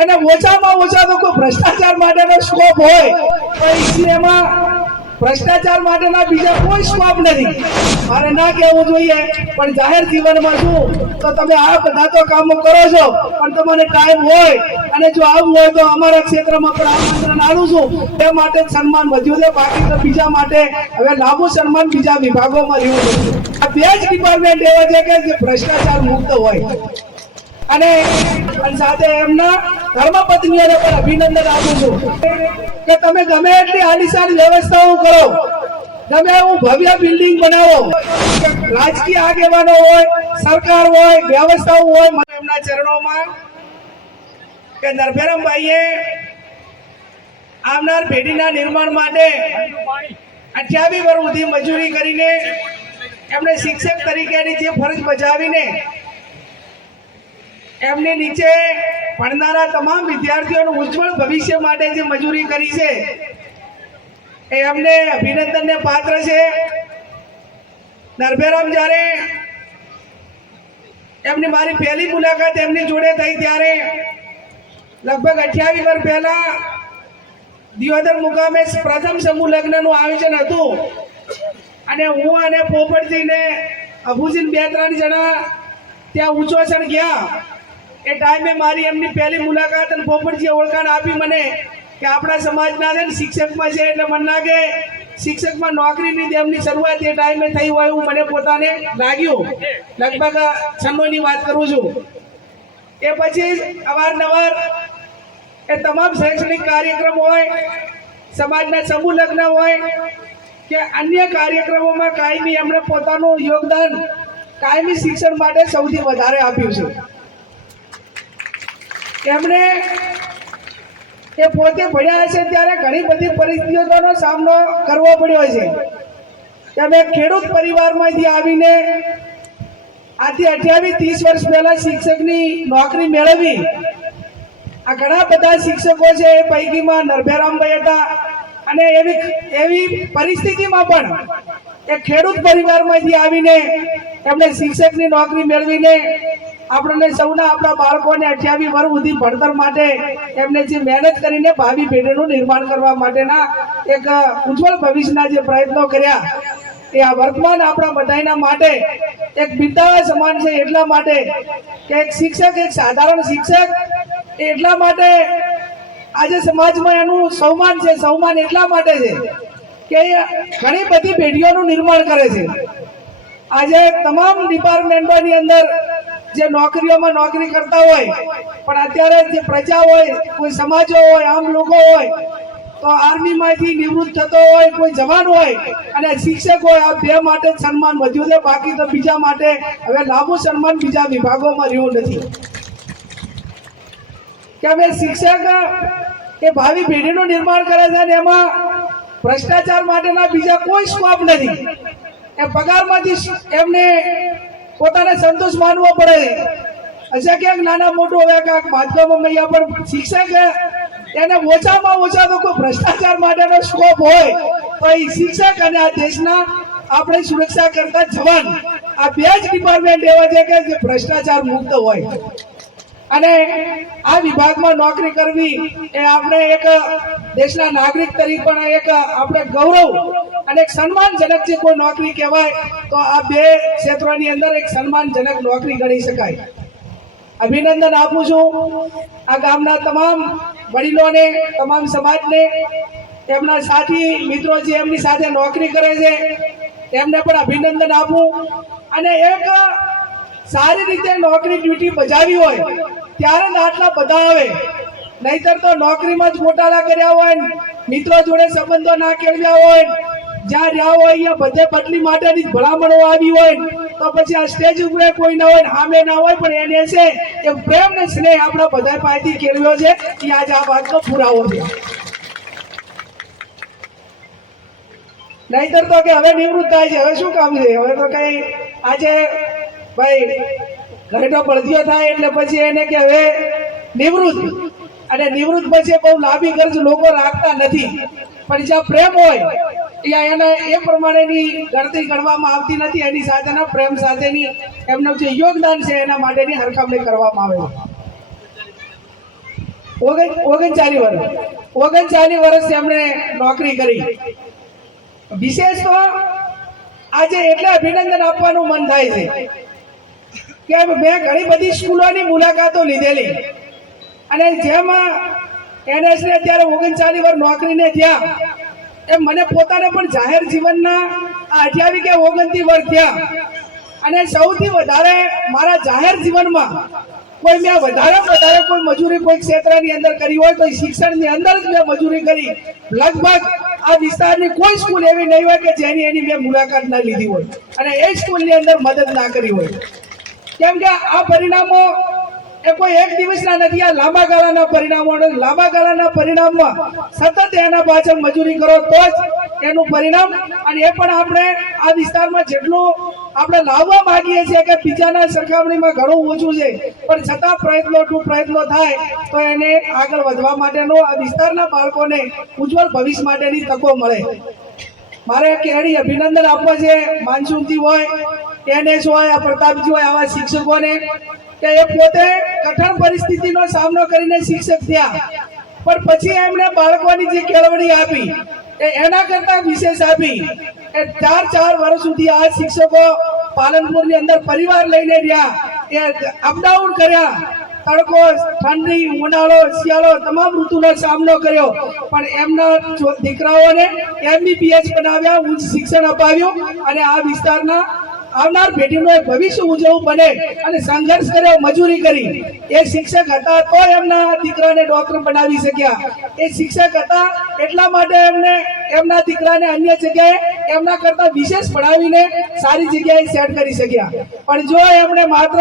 એને ઓછામાં ઓછા લોકો ભ્રષ્ટાચાર માટેનો સ્કોપ હોય. તો એમાં ભ્રષ્ટાચાર માટેના બીજા કોઈ સ્કોપ નથી. મારે ના કહેવું જોઈએ, પણ જાહેર જીવનમાં શું તો તમે આ બધા તો કામો કરો છો, પણ તમને ટાઈમ હોય, અને જો આવું હોય તો અમારા ક્ષેત્રમાં પણ આમંત્રણ આવું છું. તે માટે સન્માન વધ્યું છે, બાકી તો બીજા માટે હવે લાંબુ સન્માન બીજા વિભાગોમાં રહ્યું છે. આ બે જ ડિપાર્ટમેન્ટ એવા છે કે જે ભ્રષ્ટાચાર મુક્ત હોય. અને સાથે એમના ધર્મપત્નીઓને પણ અભિનંદન આપું છું. કે તમે ગમે એટલી આલિશાન વ્યવસ્થાઓ કરો તમે એવું ભવ્ય બિલ્ડિંગ બનાવો, રાજકીય આગેવાનો હોય, સરકાર હોય, વ્યવસ્થાઓ હોય, મને એમના ચરણોમાં કે નરભેરમભાઈએ આવનાર પેઢીના નિર્માણ માટે અઠ્યાવી વર્ષ સુધી મજૂરી કરીને એમણે શિક્ષક તરીકેની જે ફરજ બજાવીને એમની નીચે ભણનારા તમામ વિદ્યાર્થીઓનું ઉજ્જવળ ભવિષ્ય માટે જે મજૂરી કરી છે, એ એમને અભિનંદનને પાત્ર છે. નરભેરામ જ્યારે એમની મારી પહેલી મુલાકાત એમની જોડે થઈ ત્યારે લગભગ અઠ્યાવીસ વર્ષ પહેલાં દિયોદર મુકામે પ્રથમ સમૂહ લગ્નનું આયોજન હતું. અને હું અને પોપટજીને અભુજીને બે ત્રણ જણા ત્યાં ઉચ્ચવાસણ ગયા. એ ટાઈમે મારી એમની પહેલી મુલાકાત અને પોપટજીએ ઓળખાણ આપી મને કે આપણા સમાજના છે ને શિક્ષકમાં છે એટલે મને લાગે શિક્ષકમાં નોકરીની જે એમની શરૂઆત એ ટાઈમે થઈ હોય એવું મને પોતાને લાગ્યું. લગભગ સમયની વાત કરું છું. એ પછી અવારનવાર એ તમામ શૈક્ષણિક કાર્યક્રમ હોય, સમાજના સમૂહ લગ્ન હોય કે અન્ય કાર્યક્રમોમાં કાયમી એમણે પોતાનું યોગદાન કાયમી શિક્ષણ માટે સૌથી વધારે આપ્યું છે. એમણે એ પોતે ભણ્યા હશે ત્યારે ઘણી બધી પરિસ્થિતિઓનો સામનો કરવો પડ્યો છે. તમે ખેડૂત પરિવારમાંથી આવીને આથી અઠ્યાવીસ, ત્રીસ વર્ષ પહેલા શિક્ષકની નોકરી મેળવી. આ ઘણા બધા શિક્ષકો છે એ પૈકીમાં નરભેરામભાઈ હતા અને એવી એવી પરિસ્થિતિમાં પણ એ ખેડૂત પરિવારમાંથી આવીને એમણે શિક્ષકની નોકરી મેળવીને આપણને સૌના આપણા બાળકોને અઠ્યાવી વર્ષ સુધી ભણતર માટે એમને જે મહેનત કરીને ભાવિ પેઢીનું નિર્માણ કરવા માટેના એક ઉજ્જવળ ભવિષ્યના જે પ્રયત્નો કર્યા, એ આ વર્તમાન આપણા બધાના માટે એક પિતા સમાન છે એટલા માટે કે એક શિક્ષક, એક સાધારણ શિક્ષક એટલા માટે આજે સમાજમાં એનું સૌમાન છે, સૌમાન એટલા માટે છે કે ઘણી બધી પેઢીઓનું નિર્માણ કરે છે. આજે તમામ ડિપાર્ટમેન્ટોની અંદર જે નોકરીઓમાં નોકરી કરતા હોય, પણ અત્યારે જે પ્રજા હોય, કોઈ સમાજો હોય, આમ લોકો હોય, તો આર્મીમાંથી નિવૃત્ત થતો હોય, કોઈ જવાન હોય, અને શિક્ષક હોય, આ બે માટે જ સન્માન વધ્યું છે. બાકી તો બીજા માટે હવે લાંબુ સન્માન બીજા વિભાગોમાં રહ્યું નથી. કે અમે શિક્ષક એ ભાવિ પેઢીનું નિર્માણ કરે છે અને એમાં ભ્રષ્ટાચાર માટેના બીજા કોઈ સ્કોપ નથી. એ પગારમાંથી એમને પોતાને સંતોષ માનવો પડે. અચ્છા ક્યાંક નાના મોટું હવે ક્યાંક બાંધકામો મૈયા, પણ શિક્ષક એને ઓછામાં ઓછા તો કોઈ ભ્રષ્ટાચાર માટેનો સ્કોપ હોય, તો એ શિક્ષક અને આ દેશના આપણે સુરક્ષા કરતા જવાન. આ બે જ ડિપાર્ટમેન્ટ એવા છે કે જે ભ્રષ્ટાચાર મુક્ત હોય. અને આ વિભાગમાં નોકરી કરવી એ આપણે એક દેશના નાગરિક તરીકે પણ એક આપણે ગૌરવ અને એક સન્માનજનક જે કોઈ નોકરી કહેવાય, તો આ બે ક્ષેત્રોની અંદર એક સન્માનજનક નોકરી ગણી શકાય. અભિનંદન આપું છું આ ગામના તમામ વડીલોને, તમામ સમાજને એમના સાથી મિત્રો જે એમની સાથે નોકરી કરે છે એમને પણ અભિનંદન આપું. અને એક સારી રીતે નોકરી ડ્યુટી બજાવી હોય, ત્યારે આટલા બધા આવે. નહીતર તો નોકરીમાં જ ગોટાળા કર્યા હોય, મિત્રો જોડે સંબંધો ના કેળવ્યા હોય, જ્યાં રહ્યા હોય, અહીંયા બધે બદલી માટેની ભલામણો આવી હોય, તો પછી આ સ્ટેજ ઉપર કોઈ ના હોય હામે ના હોય, પણ એને છે એ પ્રેમ ને સ્નેહ આપણા બધા પાસેથી કેળવ્યો છે એ આજે આ વાતનો પુરાવો છે. નહીતર તો કે હવે નિવૃત્ત થાય છે, હવે શું કામ છે? હવે તો કઈ આજે ભાઈ ઘરેટો બળદિયો થાય એટલે પછી એને કે હવે નિવૃત્ત. અને નિવૃત્ત પછી બહુ લાંબી ગરજ લોકો રાખતા નથી. પણ જ્યાં પ્રેમ હોય, ત્યાં એને એ પ્રમાણેની ગણતરી ગણવામાં આવતી નથી. એની સાથેના પ્રેમ સાથેની એમનું જે યોગદાન છે એના માટેની હરખામણી કરવામાં આવે ઓગણ, ઓગણચાલીસ વર્ષ. ઓગણચાલીસ વર્ષ એમણે નોકરી કરી. વિશેષ તો આજે એટલે અભિનંદન આપવાનું મન થાય છે. કે મેં ઘણી બધી સ્કૂલોની મુલાકાતો લીધેલી. અને જેમાં એનએસને અત્યારે ઓગણચાલીસ વર્ષ નોકરીને થયા. એમ મને પોતાને પણ જાહેર જીવનના અઠ્યાવીસ કે ઓગણત્રીસ વર્ષ થયા. અને સૌથી વધારે મારા જાહેર જીવનમાં કોઈ મેં વધારે વધારે કોઈ મજૂરી કોઈ ક્ષેત્રની અંદર કરી હોય તો શિક્ષણની અંદર જ મેં મજૂરી કરી. લગભગ આ વિસ્તારની કોઈ સ્કૂલ એવી નહીં હોય કે જેની એની મેં મુલાકાત ના લીધી હોય. અને એ સ્કૂલની અંદર મદદ ના કરી હોય. કેમ કે આ પરિણામો એ કોઈ એક દિવસના નથી. આ લાંબા ગાળાના પરિણામો અને લાંબા ગાળાના પરિણામમાં સતત એના પાછળ મજૂરી કરો તો જ એનું પરિણામ અને એ પણ આપણે આ વિસ્તારમાં જેટલું આપણે લાવવા માંગીએ છીએ કે બીજાના સરખામણીમાં ઘણું ઓછું છે, પણ છતાં પ્રયત્નો ટુ પ્રયત્નો થાય તો એને આગળ વધવા માટેનો આ વિસ્તારના બાળકોને ઉજ્જવળ ભવિષ્ય માટેની તકો મળે. મારે કેળી અભિનંદન આપવા છે, માનસૂનથી હોય એનએસ હોય પ્રતાપજી હોય આવા શિક્ષકોને કે એ પોતે કઠણ પરિસ્થિતિનો સામનો કરીને શિક્ષક થયા. પણ પછી એમણે બાળકોની જે કેળવણી આપી, એ એના કરતાં વિશેષ આપી. એ ચાર ચાર વર્ષ સુધી આ શિક્ષકો પાલનપુરની અંદર પરિવાર લઈને રહ્યા. એ અપડાઉન કર્યા. તડકો, ઠંડી, ઉનાળો, શિયાળો તમામ ઋતુનો સામનો કર્યો. પણ એમના દીકરાઓને એમબીબીએસ બનાવ્યા, ઉચ્ચ શિક્ષણ અપાવ્યું અને આ વિસ્તારના આવનાર પેઢીનું ભવિષ્ય ઉજવવું બને અને સંઘર્ષ કર્યો, મજૂરી કરી. એ શિક્ષક હતા તો એમના દીકરાને ડોક્ટર બનાવી શક્યા. એ શિક્ષક હતા એટલા માટે એમને એમના દીકરાને અન્ય જગ્યાએ એમના કરતા વિશેષ ભણાવીને સારી જગ્યાએ સેટ કરી શક્યા. પણ જો એમણે માત્ર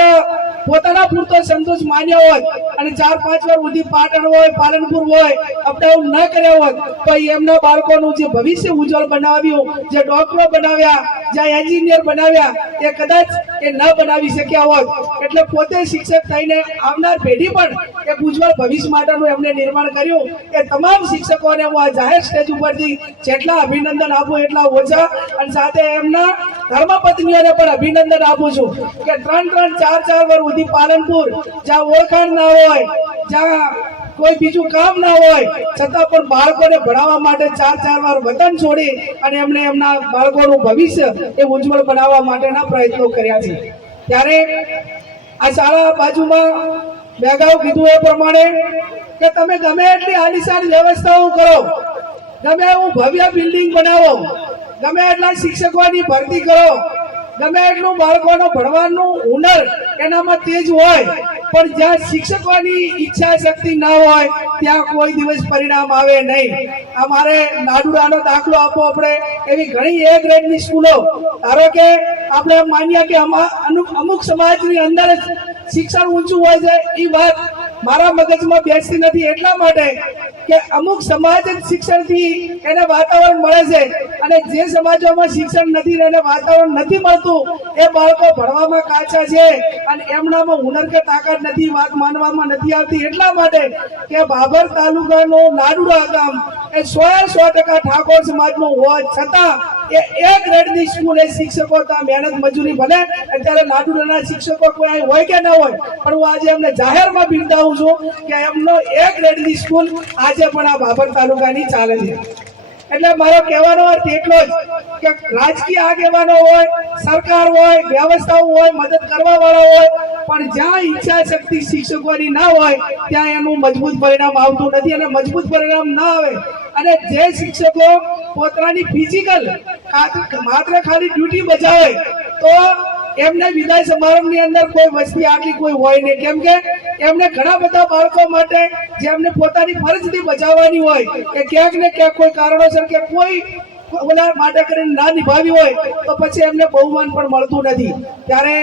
પોતાના પૂરતો સંતોષ માન્યો હોત અને ચાર પાંચ વાર સુધી પાટણ હોય, પાલનપુર હોય, અપડાઉન ન કર્યા હોત, તો એમના બાળકોનું જે ભવિષ્ય ઉજ્જવળ બનાવ્યું, જે ડોક્ટરો બનાવ્યા જે એન્જિનિયર બનાવ્યા, એ કદાચ એ ન બનાવી શક્યા હોત. એટલે પોતે શિક્ષક થઈને આવનાર પેઢી પણ એ ઉજ્જવળ ભવિષ્ય માટેનું એમને નિર્માણ કર્યું. એ તમામ શિક્ષકોને હું આ જાહેર સ્ટેજ ઉપરથી જેટલા અભિનંદન આપું એટલા ઓછા. અને સાથે એમના ધર્મપત્નીઓને પણ અભિનંદન આપું છું કે ત્રણ ત્રણ ચાર ચાર વર્ષ સુધી પાલનપુર, જ્યાં ઓળખાણ ના હોય, જ્યાં કોઈ બીજું કામ ના હોય, છતાં પણ બાળકોને ભણાવવા માટે ચાર ચાર વાર વતન છોડી અને એમણે એમના બાળકોનું ભવિષ્ય એ ઉજ્જવળ બનાવવા માટેના પ્રયત્નો કર્યા છે. ત્યારે આ શાળા બાજુમાં મેં કીધું એ પ્રમાણે કે તમે ગમે એટલી આલિશાન વ્યવસ્થાઓ કરો, ગમે એવું ભવ્ય બિલ્ડિંગ બનાવો, ગમે એટલા શિક્ષકોની ભરતી કરો, ગમે એટલું બાળકોનો ભણવાનું હુનર એનામાં તેજ હોય પણ જ્યાં શિક્ષકોની ઈચ્છા શક્તિ ના હોય, ત્યાં કોઈ દિવસ પરિણામ આવે નહીં. અમારે મારે નાડુડાનો દાખલો આપો આપણે. એવી ઘણી એ ગ્રેડની સ્કૂલો. ધારો કે આપણે માનીએ કે અમુક સમાજની અંદર શિક્ષણ ઊંચું હોય છે એ વાત મારા મગજમાં બેસતી નથી એટલા માટે કે અમુક સમાજ શિક્ષણથી એને વાતાવરણ મળે છે. અને જે સમાજોમાં શિક્ષણ નથી એને વાતાવરણ નથી મળતું, એ બાળકો ભણવામાં કાચા છે અને એમનામાં હુનર કે તાકાત નથી, વાત માનવામાં નથી આવતી. એટલા માટે કે બાબર તાલુકાનો નાડુડા ગામ એ સો સો ટકા ઠાકોર સમાજનો હોવા છતાં એ એક ગ્રેડની સ્કૂલ એ શિક્ષકો ત્યાં મહેનત મજૂરી ભલે અત્યારે લાડુડાના શિક્ષકો કોઈ અહીં હોય કે ન હોય, પણ હું આજે એમને જાહેરમાં બિરદાવું છું કે એમનો એક ગ્રેડની સ્કૂલ આજે પણ આ બાબર તાલુકાની ચાલે છે. એટલે મારો કહેવાનો અર્થ એટલો જ કે રાજકીય આગેવાનો હોય, સરકાર હોય, વ્યવસ્થાઓ હોય, મદદ કરવા વાળા હોય, પણ જ્યાં ઈચ્છા શક્તિ શિક્ષકોની ના હોય, ત્યાં એનું મજબૂત પરિણામ આવતું નથી અને મજબૂત પરિણામ ના આવે અને જે શિક્ષકો પોતાની ફિઝિકલ માત્ર ખાલી ડ્યુટી બજાવે તો એમને વિદાય સમારંભની અંદર કોઈ વસ્તી આટલી કોઈ હોય નહીં. કેમ કે એમને ઘણા બધા બાળકો માટે જે એમને પોતાની ફરજથી બજાવવાની હોય કે ક્યાંક ને ક્યાંક કોઈ કારણોસર કે કોઈ બધા માટે કરીને ના નિભાવી હોય તો પછી એમને બહુમાન પણ મળતું નથી. ત્યારે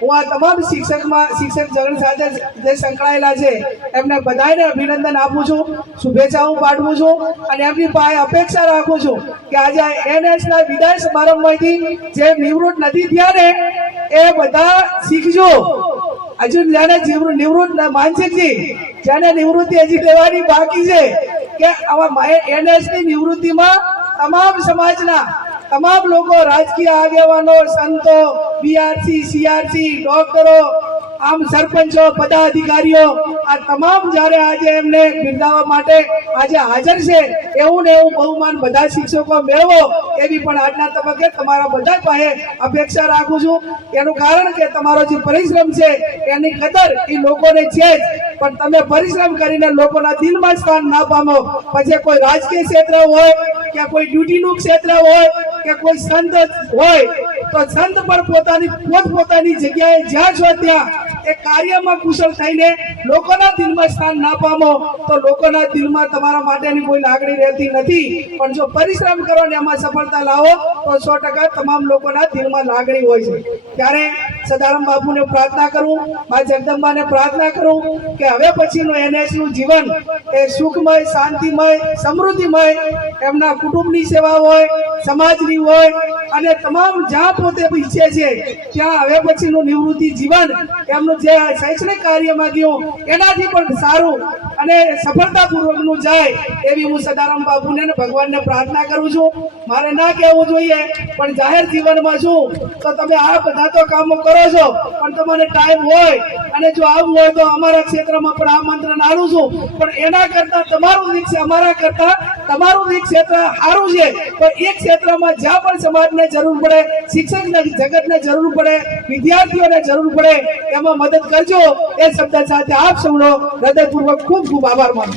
હું આ તમામ શિક્ષકમાં શિક્ષક જગન સાથે જે સંકળાયેલા છે, એમને બધાને અભિનંદન આપું છું શુભેચ્છાઓ પાઠવું છું અને એમની પાસે અપેક્ષા રાખું છું કે આજે એનએસના વિદાય સમારંભમાંથી જે નિવૃત્ત નથી થયા ને, એ બધા શીખજો. હજુ જેને નિવૃત્ત માનસિકજી જેને નિવૃત્તિ હજી લેવાની બાકી છે, કે આવા એનએસની નિવૃત્તિમાં તમામ સમાજના તમામ લોકો રાજકીય આગેવાનો, સંતો બીઆરસી સીઆરસી ડોક્ટરો, આમ સરપંચો, પદાધિકારીઓ, આ તમામ જ્યારે આજે એમને બિરદાવવા માટે આજે હાજર છે, એવું ને એવું બહુમાન બધા શિક્ષકો મેળવો એવી પણ આજના તબક્કે તમારા બધા પાસે અપેક્ષા રાખું છું. એનું કારણ કે તમારો જે પરિશ્રમ છે, એની કદર એ લોકોને છે જ. પણ તમે પરિશ્રમ કરીને લોકોના દિલમાં સ્થાન ના પામો. પછી કોઈ રાજકીય ક્ષેત્ર હોય, કે કોઈ ડ્યુટીનું ક્ષેત્ર હોય કે કોઈ સંત હોય, તો સંત પણ પોતાની, પોતપોતાની જગ્યાએ જ્યાં છો ત્યાં એ કાર્યમાં કુશળ થઈને લોકોના દિલમાં સ્થાન ના પામો, તો લોકોના દિલમાં તમારા માટેની કોઈ લાગણી રહેતી નથી. પણ જો પરિશ્રમ કરો ને એમાં સફળતા લાવો, તો સો ટકા તમામ લોકોના દિલમાં લાગણી હોય છે. ત્યારે સદારામ બાપુને પ્રાર્થના કરું, મા જગદંબાને પ્રાર્થના કરું કે હવે પછીનું NS નું જીવન એ સુખમય, શાંતિમય, સમૃદ્ધિમય એમના કુટુંબની સેવા હોય, સમાજની હોય અને તમામ જ્યાં પોતે ઈચ્છે છે, ત્યાં હવે પછીનું નિવૃત્તિ જીવન એમનું જે શૈક્ષણિક કાર્યમાં ગયું એનાથી પણ સારું અને સફળતાપૂર્વકનું જાય એવી હું સદારામ બાપુને અને ભગવાનને પ્રાર્થના કરું છું. મારે ના કહેવું જોઈએ, પણ જાહેર જીવનમાં છું, તો તમે આ બધા તો કામો કરો છો. પણ તમને ટાઈમ હોય અને જો આવું હોય તો અમારા ક્ષેત્રમાં પણ આમંત્રણ આલું છું. પણ એના કરતા તમારું રીત અમારા કરતા તમારું રીત ક્ષેત્ર સારું છે. તો એ ક્ષેત્રમાં જ્યાં પણ સમાજને જરૂર પડે, શિક્ષકને, જગતને જરૂર પડે, વિદ્યાર્થીઓને જરૂર પડે, એમાં મદદ કરજો. એ શબ્દ સાથે આપ સૌનો હૃદયપૂર્વક ખૂબ ખૂબ આભાર માનું